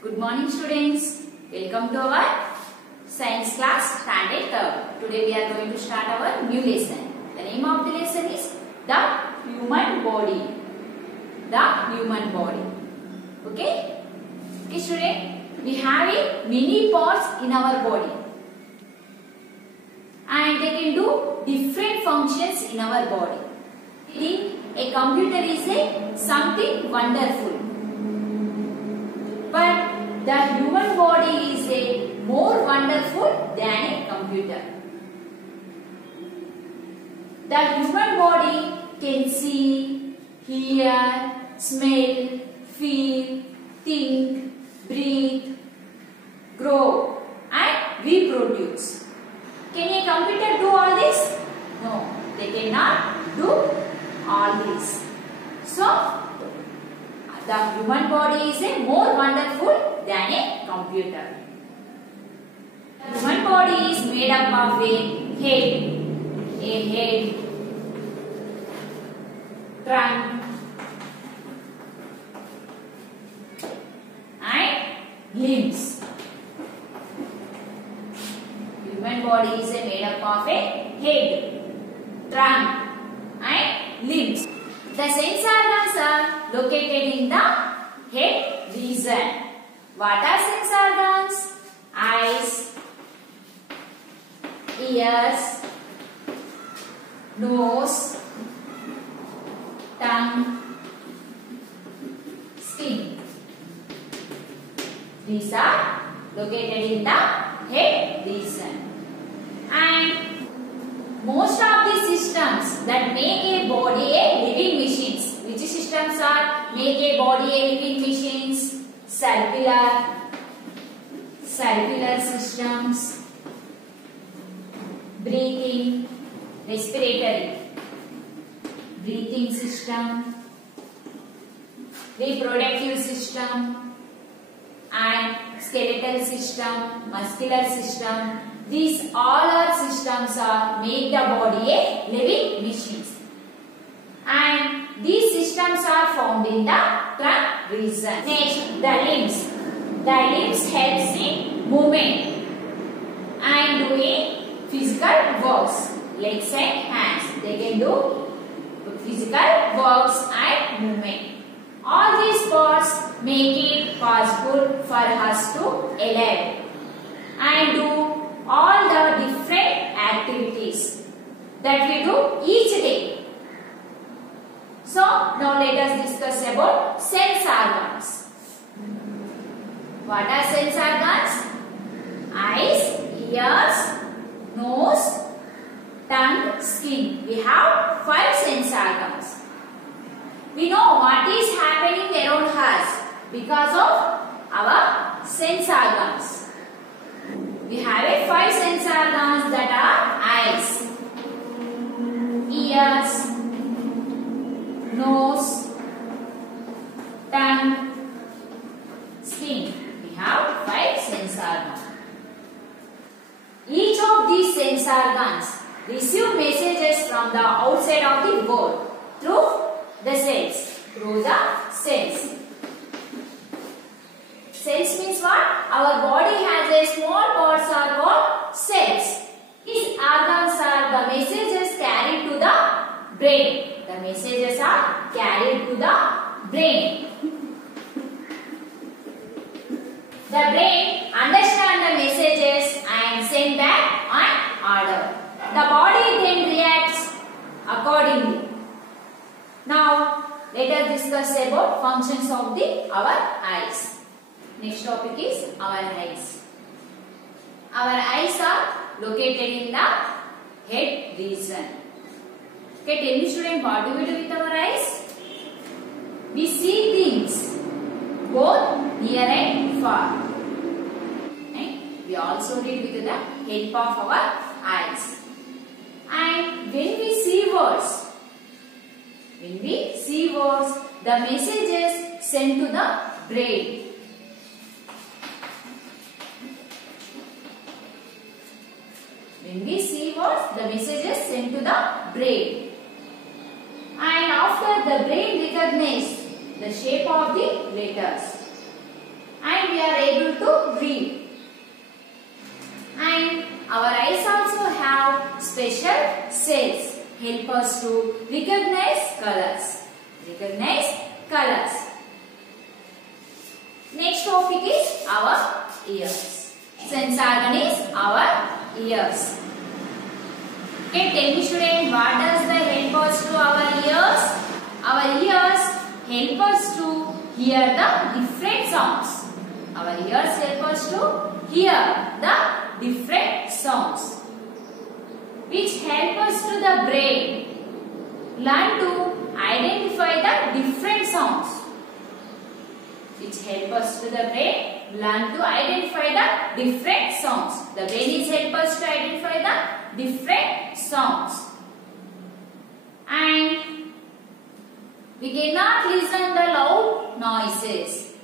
Good morning students. Welcome to our science class standard 3rd. Today we are going to start our new lesson. The name of the lesson is the human body. The human body. Okay? Okay student, we have many parts in our body. And they can do different functions in our body. A computer is something wonderful. But the human body is more wonderful than a computer. The human body can see, hear, smell, feel, think, breathe, grow and reproduce. Can a computer do all this? No, they cannot do all this. So, the human body is more wonderful than a computer. The human body is made up of a head, trunk and limbs. Human body is made up of a head, trunk and limbs. The sense organs are located in the head region. What are sense organs? Eyes, ears, nose, tongue, skin. These are located in the head region. And most of the systems that make a body a living machines. Which systems are make a body a living machines? Circular systems, breathing, respiratory, breathing system, reproductive system, and skeletal system, muscular system. These all our systems are make the body a living machines. And these systems are found in the trunk region. Next, the limbs. The limbs helps in movement and doing physical works. Legs and hands. They can do physical works and movement. All these parts make it possible for us to alive and do all the different activities that we do each day. So, now let us discuss about sense organs. What are sense organs? Eyes, ears, nose, tongue, skin. We have 5 sense organs. We know what is happening around us because of our sense organs. We have 5 sense organs that are eyes, ears, nose, tongue, skin. We have 5 sense organs. Each of these sense organs receive messages from the outside of the world through the cells. Cells means what? Our body has a small parts are called cells. These organs are the messages carried to the brain. The messages are carried to the brain. The brain understands the messages and send back an order. The body then reacts accordingly. Now, let us discuss about functions of our eyes. Next topic is our eyes. Our eyes are located in the head region. Okay, tell me student, what do we do with our eyes? We see things both near and far. And we also read with the help of our eyes. And when we see words, the messages sent to the brain. When we see words, the messages sent to the brain. And after the brain recognizes the shape of the letters. And we are help us to recognize colors. Recognize colors. Next topic is our ears. Sense organ is our ears. Okay, tell me student, what does the help us to our ears? Our ears help us to hear the different sounds. Our ears help us to hear the different sounds, which help us to the brain learn to identify the different sounds. Which help us to the brain learn to identify the different sounds. The brain is help us to identify the different sounds. And we cannot listen the loud noises.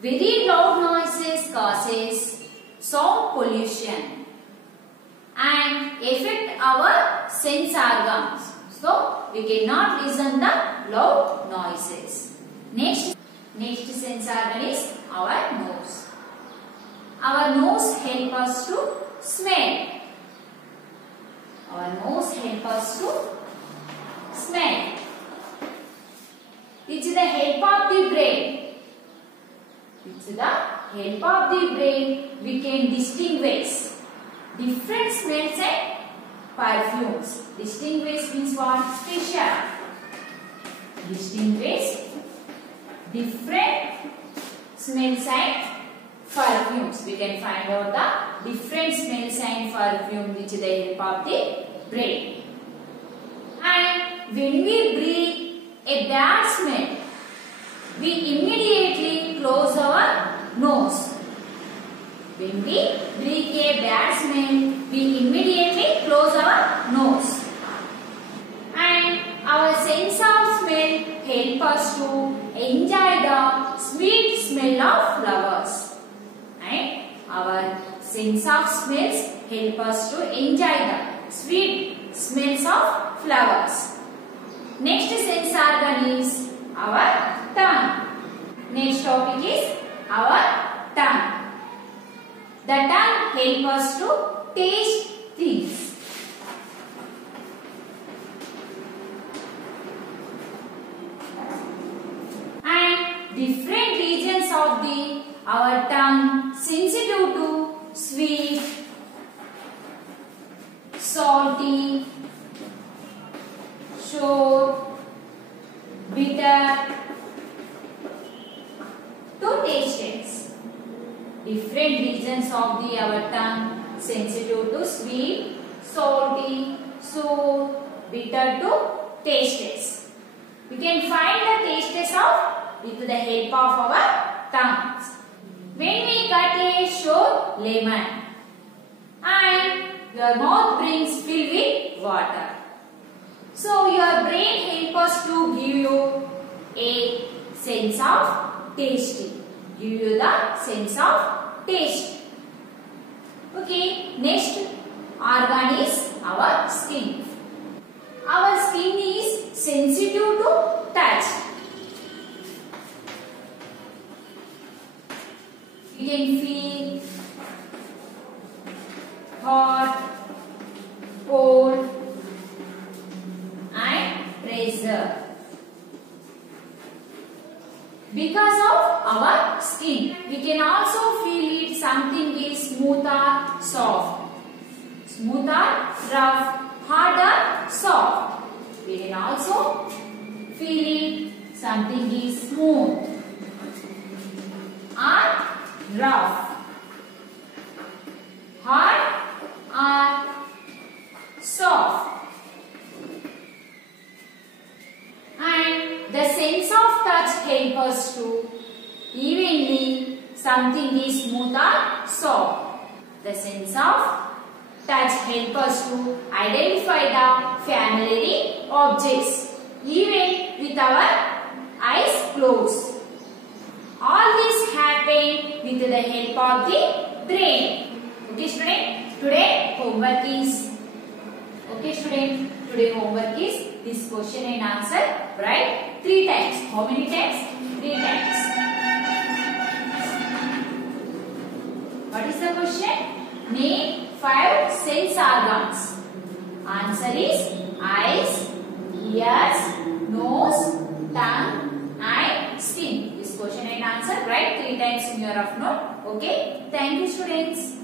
Very loud noises causes sound pollution and affect our sense organs. So we cannot listen the loud noises. Next sense organ is our nose. Our nose help us to smell. Our nose help us to smell. With the help of the brain, with the help of the brain, we can distinguish different smells and perfumes. Distinguish means what? Special. Distinguish different smells and perfumes. We can find out the different smells and perfume with the help of the brain. And when we breathe a bad smell, we immediately close our nose. When we breathe a bad smell, we immediately close our nose. And our sense of smell help us to enjoy the sweet smell of flowers. And our sense of smells help us to enjoy the sweet smells of flowers. Next sense organ is our tongue. Next topic is our tongue. The tongue helps us to taste things. And different regions of our tongue sensitive to sweet, salty, sour, bitter to tastes. Different regions of our tongue sensitive to sweet, salty, sour, bitter to tastes. We can find the tastes with the help of our tongues. When we cut a sour lemon and your mouth brings filled with water. So your brain helps us to give you a sense of tasting. Give you the sense of taste. Okay, next organ is our skin. Our skin is sensitive to touch. You can feel hot, cold and pressure. Because of our skin, we can also feel it something is smooth or soft. Smooth or rough, hard or soft. We can also feel it something is smooth or rough, hard or soft. And the sense of touch helps us to evenly something is smooth or soft. The sense of touch helps us to identify the familiar objects even with our eyes closed. All this happen with the help of the brain. Okay student, today homework is this question and answer. Write 3 times. How many times? 3 times. What is the question? Name 5 sense organs. Answer is eyes, ears, nose, tongue and skin. This question and answer write 3 times in your rough note. Okay. Thank you students.